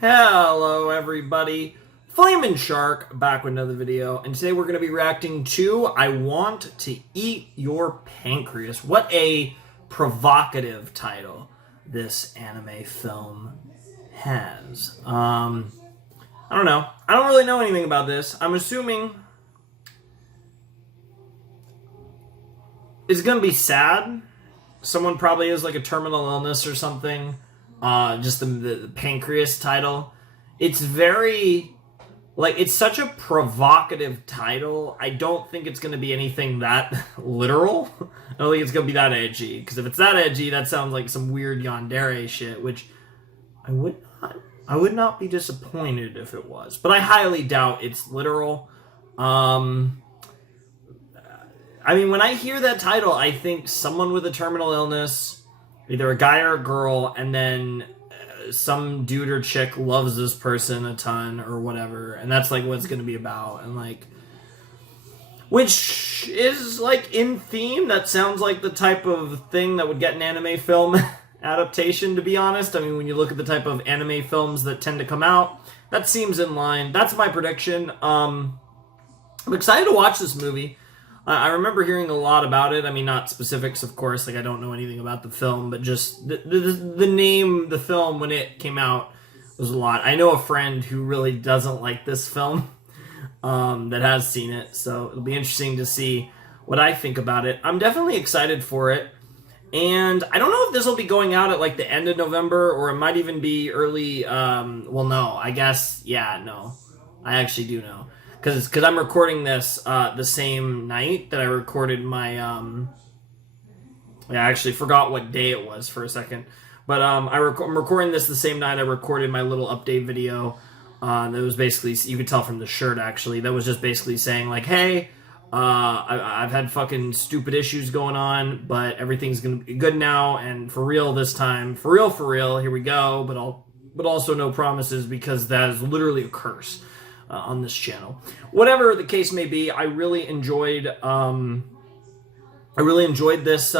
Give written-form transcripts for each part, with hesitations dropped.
Hello everybody, Flamin' Shark back with another video, and today we're going to be reacting to I Want to Eat Your Pancreas. What a provocative title this anime film has. I don't know. I don't really know anything about this. I'm assuming it's going to be sad. Someone probably has like a terminal illness or something. Just the pancreas title. It's very it's such a provocative title. I don't think it's going to be anything that literal. I don't think it's going to be that edgy. Because if it's that edgy, that sounds like some weird yandere shit, which I would not be disappointed if it was. But I highly doubt it's literal. I mean, when I hear that title, I think someone with a terminal illness, either a guy or a girl, and then some dude or chick loves this person a ton or whatever, and that's like what it's going to be about. And like, which is like in theme, that sounds like the type of thing that would get an anime film adaptation, to be honest. I mean, when you look at the type of anime films that tend to come out, that seems in line. That's my prediction. I'm excited to watch this movie. I remember hearing a lot about it. I mean, not specifics, of course. Like, I don't know anything about the film, but just the name, the film, when it came out, was a lot. I know a friend who really doesn't like this film that has seen it, so it'll be interesting to see what I think about it. I'm definitely excited for it, and I don't know if this will be going out at, like, the end of November, or it might even be early, well, no, I guess, yeah, no. I actually do know. Because I'm recording this the same night that I recorded my I actually forgot what day it was for a second, but I'm recording this the same night I recorded my little update video. That was basically, you could tell from the shirt actually, that was just basically saying like, hey, I've had fucking stupid issues going on, but everything's gonna be good now and for real this time, for real, here we go. But also no promises, because that is literally a curse. On this channel, whatever the case may be, I really enjoyed this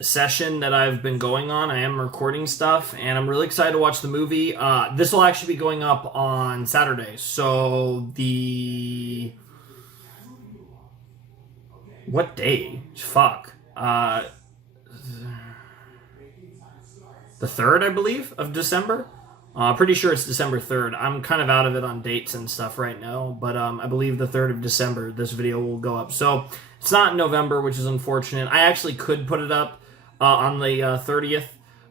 session that I've been going on. I am recording stuff, and I'm really excited to watch the movie. This will actually be going up on Saturday, so what day? Fuck. The 3rd, I believe, of December. Pretty sure it's December 3rd. I'm kind of out of it on dates and stuff right now, but I believe the 3rd of December this video will go up. So it's not in November, which is unfortunate. I actually could put it up on the 30th,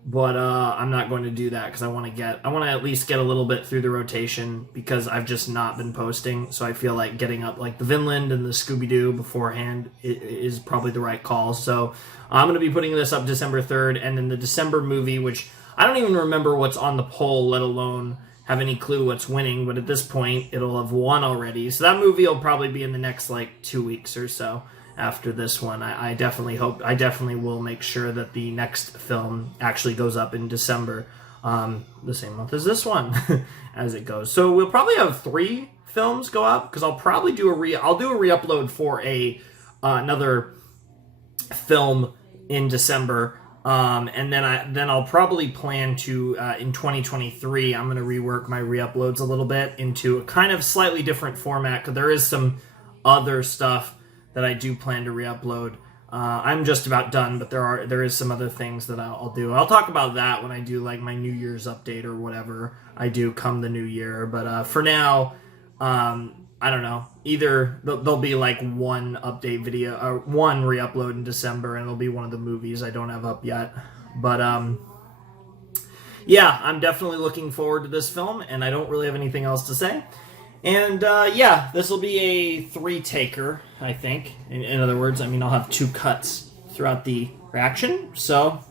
but I'm not going to do that because I want to at least get a little bit through the rotation, because I've just not been posting. So I feel like getting up like the Vinland and the Scooby-Doo beforehand is probably the right call. So I'm going to be putting this up December 3rd, and then the December movie, which I don't even remember what's on the poll, let alone have any clue what's winning, but at this point, it'll have won already. So that movie will probably be in the next, like, 2 weeks or so after this one. I definitely will make sure that the next film actually goes up in December, the same month as this one, as it goes. So we'll probably have 3 films go up, because I'll probably do I'll do a re-upload for another film in December, and then I'll probably plan to in 2023 I'm going to rework my re-uploads a little bit into a kind of slightly different format, because there is some other stuff that I do plan to re-upload. I'm just about done, but there is some other things that I'll do. I'll talk about that when I do like my New Year's update or whatever I do come the new year. But for now, I don't know. Either there'll be like one update video or one re-upload in December, and it'll be one of the movies I don't have up yet. But yeah, I'm definitely looking forward to this film, and I don't really have anything else to say. And yeah, this will be a 3-taker, I think. In other words, I mean, I'll have 2 cuts throughout the reaction. So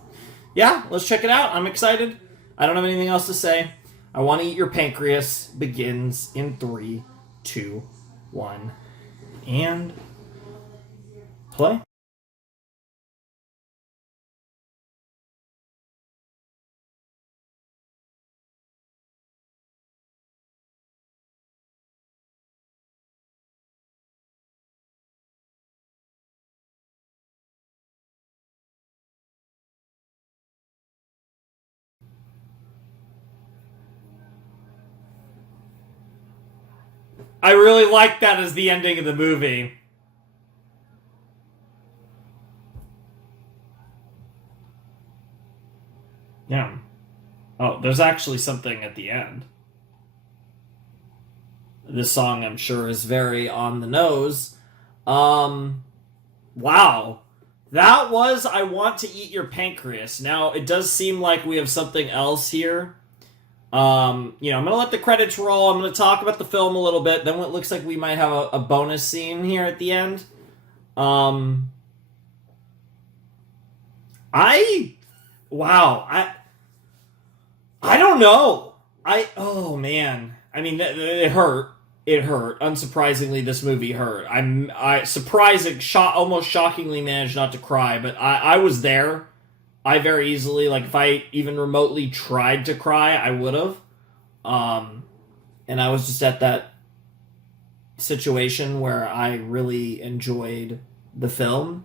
yeah, let's check it out. I'm excited. I don't have anything else to say. I Want to Eat Your Pancreas begins in 3, 2, 1, and play. I really like that as the ending of the movie. Yeah. Oh, there's actually something at the end. This song, I'm sure, is very on the nose. Wow. That was I Want to Eat Your Pancreas. Now, it does seem like we have something else here. I'm going to let the credits roll. I'm going to talk about the film a little bit. Then it looks like we might have a bonus scene here at the end. I don't know. Oh man. I mean, it hurt. It hurt. Unsurprisingly, this movie hurt. Almost shockingly managed not to cry, but I was there. I very easily, like, if I even remotely tried to cry, I would have. And I was just at that situation where I really enjoyed the film.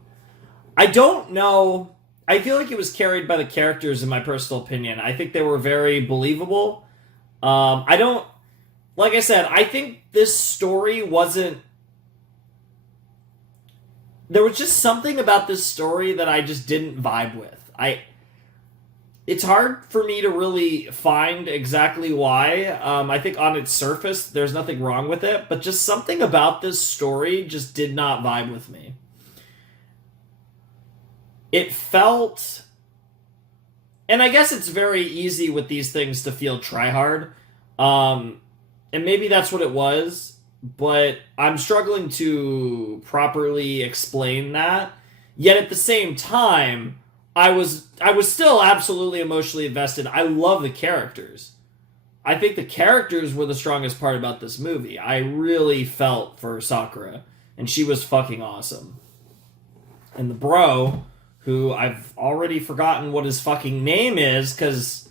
I don't know. I feel like it was carried by the characters, in my personal opinion. I think they were very believable. Like I said, I think this story wasn't... There was just something about this story that I just didn't vibe with. It's hard for me to really find exactly why. I think on its surface, there's nothing wrong with it, but just something about this story just did not vibe with me. It felt... And I guess it's very easy with these things to feel try-hard. And maybe that's what it was, but I'm struggling to properly explain that. Yet at the same time, I was still absolutely emotionally invested. I love the characters. I think the characters were the strongest part about this movie. I really felt for Sakura, and she was fucking awesome. And the bro, who I've already forgotten what his fucking name is, because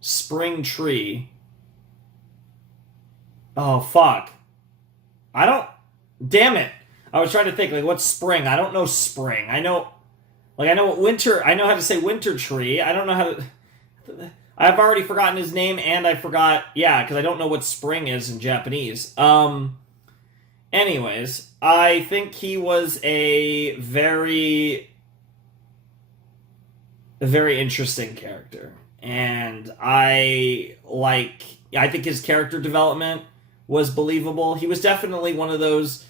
Spring Tree... Oh, fuck. I don't... Damn it. I was trying to think, like, what's spring? I don't know spring. I know what winter... I know how to say winter tree. I don't know how to... I've already forgotten his name, and I forgot... Yeah, because I don't know what spring is in Japanese. Anyways, I think he was a very interesting character. And I think his character development was believable. He was definitely one of those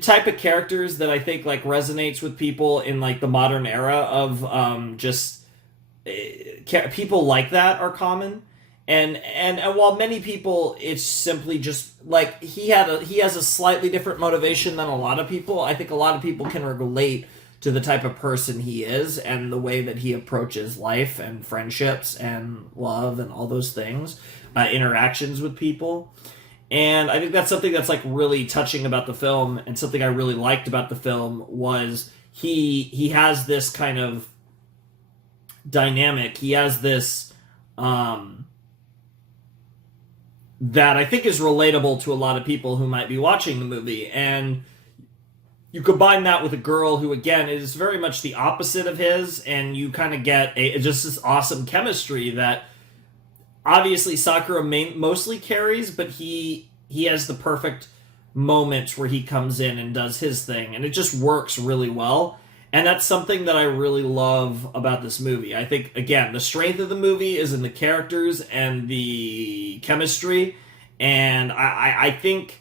type of characters that I think like resonates with people in like the modern era of people like that are common. And while many people it's simply just like he has a slightly different motivation than a lot of people. I think a lot of people can relate to the type of person he is and the way that he approaches life and friendships and love and all those things, interactions with people. And I think that's something that's like really touching about the film, and something I really liked about the film was he has this kind of dynamic. He has this that I think is relatable to a lot of people who might be watching the movie. And you combine that with a girl who, again, is very much the opposite of his, and you kind of get just this awesome chemistry that obviously Sakura mostly carries, but he has the perfect moments where he comes in and does his thing, and it just works really well. And that's something that I really love about this movie. I think, again, the strength of the movie is in the characters and the chemistry, and I think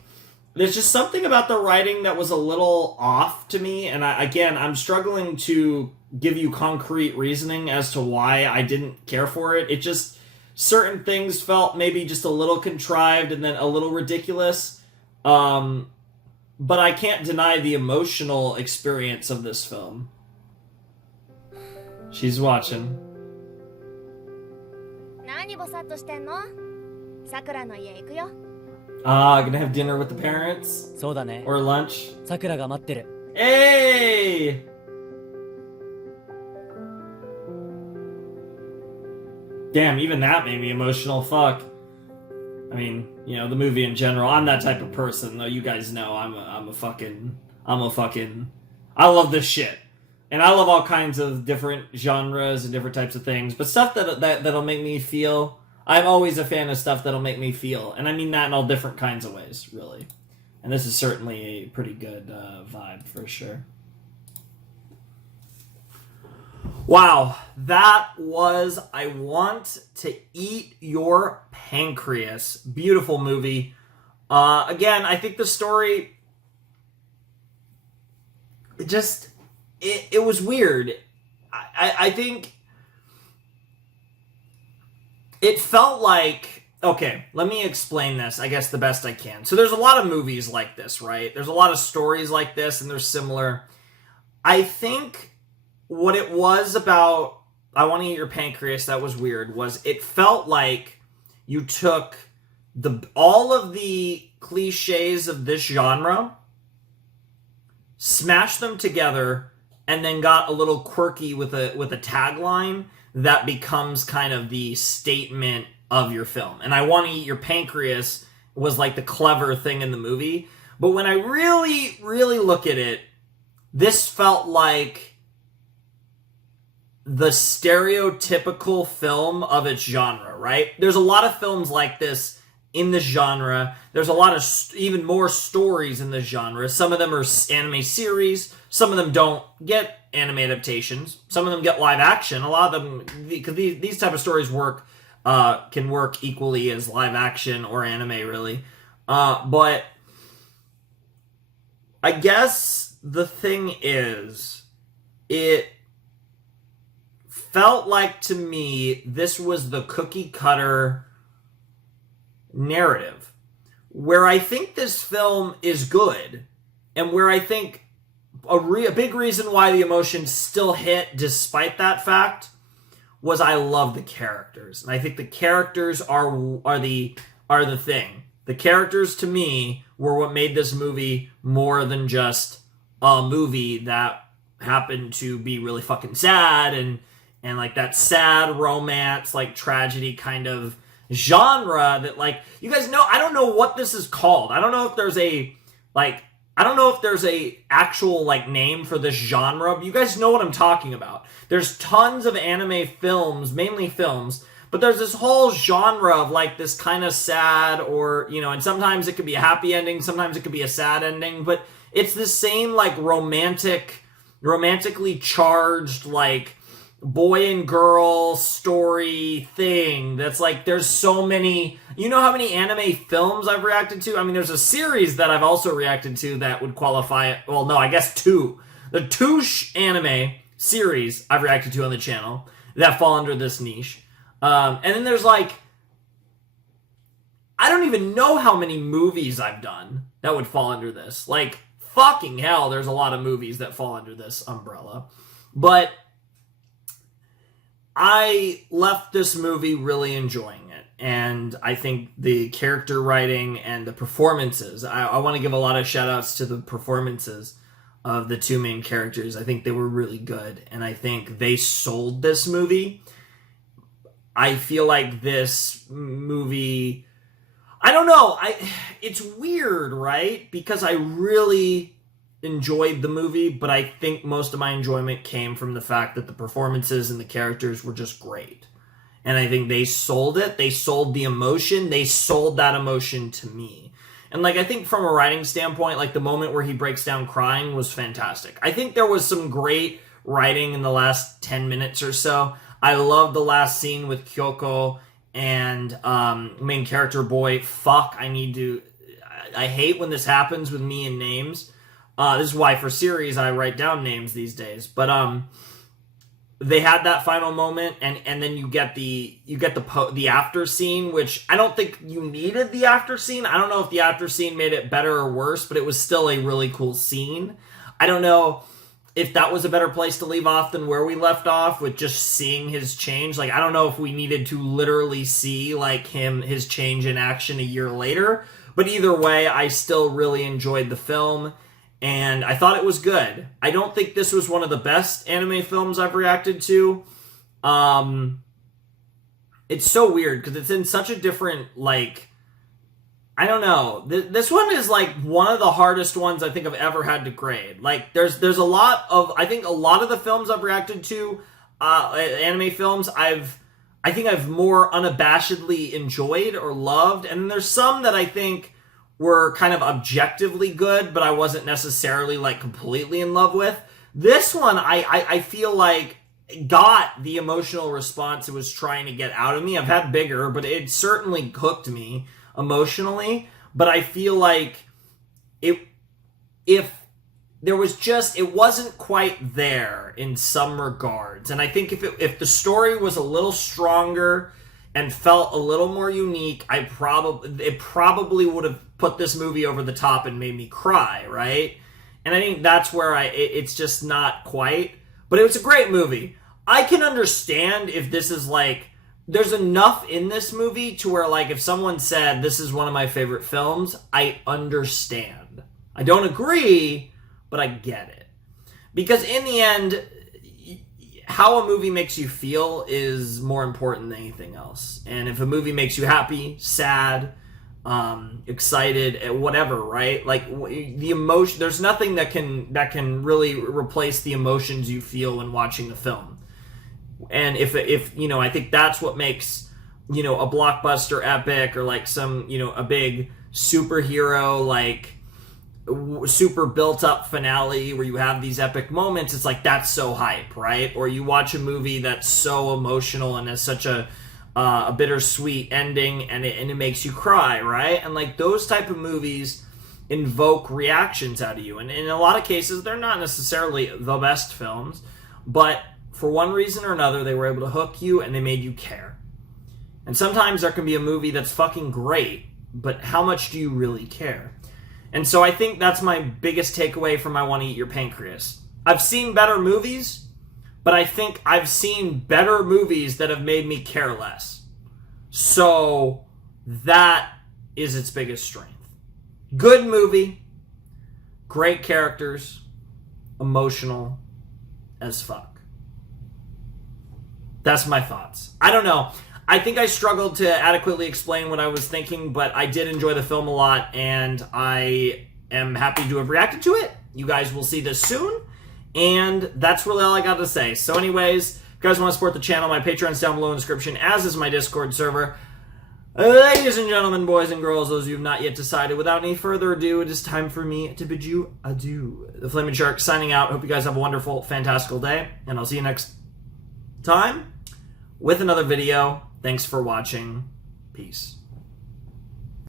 there's just something about the writing that was a little off to me, and I'm struggling to give you concrete reasoning as to why I didn't care for it. It just... Certain things felt maybe just a little contrived and then a little ridiculous. But I can't deny the emotional experience of this film. She's watching. Gonna have dinner with the parents? Or lunch? Hey! Damn, even that made me emotional. Fuck. I mean, you know, the movie in general. I'm that type of person, though. You guys know I'm a fucking... I love this shit. And I love all kinds of different genres and different types of things. But stuff that'll make me feel... I'm always a fan of stuff that'll make me feel. And I mean that in all different kinds of ways, really. And this is certainly a pretty good vibe for sure. Wow, that was I Want to Eat Your Pancreas. Beautiful movie. Again, I think the story, it was weird. I think it felt like, okay, let me explain this, I guess, the best I can. So there's a lot of movies like this, right? There's a lot of stories like this, and they're similar. I think what it was about I Want to Eat Your Pancreas that was weird was it felt like you took all of the cliches of this genre, smashed them together, and then got a little quirky with a tagline that becomes kind of the statement of your film. And I Want to Eat Your Pancreas was like the clever thing in the movie. But when I really, really look at it, this felt like the stereotypical film of its genre, right? There's a lot of films like this in this genre. There's a lot of even more stories in this genre. Some of them are anime series. Some of them don't get anime adaptations. Some of them get live action. A lot of them, because these type of stories can work equally as live action or anime, really. But I guess the thing is, it felt like to me this was the cookie cutter narrative, where I think this film is good, and where I think a big reason why the emotions still hit despite that fact was I love the characters, and I think the characters are the thing. The characters to me were what made this movie more than just a movie that happened to be really fucking sad and like that sad romance, like tragedy kind of genre that, like, you guys know, I don't know what this is called. I don't know if there's a actual like name for this genre, but you guys know what I'm talking about. There's tons of anime films, mainly films, but there's this whole genre of like this kind of sad, or, you know, and sometimes it could be a happy ending, sometimes it could be a sad ending, but it's the same like romantically charged, like, boy and girl story thing that's like, there's so many, you know how many anime films I've reacted to? I mean, there's a series that I've also reacted to that would qualify, well, no, I guess two. The two anime series I've reacted to on the channel that fall under this niche. And then there's like, I don't even know how many movies I've done that would fall under this. Like, fucking hell, there's a lot of movies that fall under this umbrella. But I left this movie really enjoying it, and I think the character writing and the performances, I want to give a lot of shout outs to the performances of the two main characters. I think they were really good, and I think they sold this movie. I feel like this movie, I don't know, it's weird, right? Because I really enjoyed the movie, but I think most of my enjoyment came from the fact that the performances and the characters were just great. And I think they sold it. They sold the emotion. They sold that emotion to me. And like, I think from a writing standpoint, like the moment where he breaks down crying was fantastic. I think there was some great writing in the last 10 minutes or so. I love the last scene with Kyoko and main character boy. Fuck, I hate when this happens with me and names. This is why for series I write down names these days. But they had that final moment, and then you get the after scene, which I don't think you needed the after scene. I don't know if the after scene made it better or worse, but it was still a really cool scene. I don't know if that was a better place to leave off than where we left off with just seeing his change. Like, I don't know if we needed to literally see like his change in action a year later, but either way, I still really enjoyed the film. And I thought it was good. I don't think this was one of the best anime films I've reacted to. It's so weird because it's in such a different, like, I don't know. This one is like one of the hardest ones I think I've ever had to grade. Like, there's a lot of, I think a lot of the films I've reacted to, anime films, I think I've more unabashedly enjoyed or loved. And there's some that I think were kind of objectively good, but I wasn't necessarily like completely in love with. This one, I feel like got the emotional response it was trying to get out of me. I've had bigger, but it certainly hooked me emotionally. But I feel like if there was just, it wasn't quite there in some regards. And I think if the story was a little stronger and felt a little more unique, it probably would have put this movie over the top and made me cry, right? And I think that's where it's just not quite. But it was a great movie. I can understand if this is like, there's enough in this movie to where, like, if someone said this is one of my favorite films, I understand. I don't agree, but I get it. Because in the end, how a movie makes you feel is more important than anything else. And if a movie makes you happy, sad, excited, whatever, right? Like, the emotion, there's nothing that can really replace the emotions you feel when watching a film. And if you know, I think that's what makes, you know, a blockbuster epic, or like some, you know, a big superhero, like super built up finale where you have these epic moments. It's like, that's so hype, right? Or you watch a movie that's so emotional and has such a bittersweet ending, and it makes you cry, right? And like, those type of movies invoke reactions out of you. And in a lot of cases, they're not necessarily the best films, but for one reason or another, they were able to hook you and they made you care. And sometimes there can be a movie that's fucking great, but how much do you really care? And so I think that's my biggest takeaway from I Want to Eat Your Pancreas. I've seen better movies, but I think I've seen better movies that have made me care less. So that is its biggest strength. Good movie, great characters, emotional as fuck. That's my thoughts. I don't know. I think I struggled to adequately explain what I was thinking, but I did enjoy the film a lot, and I am happy to have reacted to it. You guys will see this soon, and that's really all I got to say. So anyways, if you guys want to support the channel, my Patreon's down below in the description, as is my Discord server. Ladies and gentlemen, boys and girls, those of you who have not yet decided, without any further ado, it is time for me to bid you adieu. The Flaming Shark signing out. Hope you guys have a wonderful, fantastical day, and I'll see you next time with another video. Thanks for watching. Peace.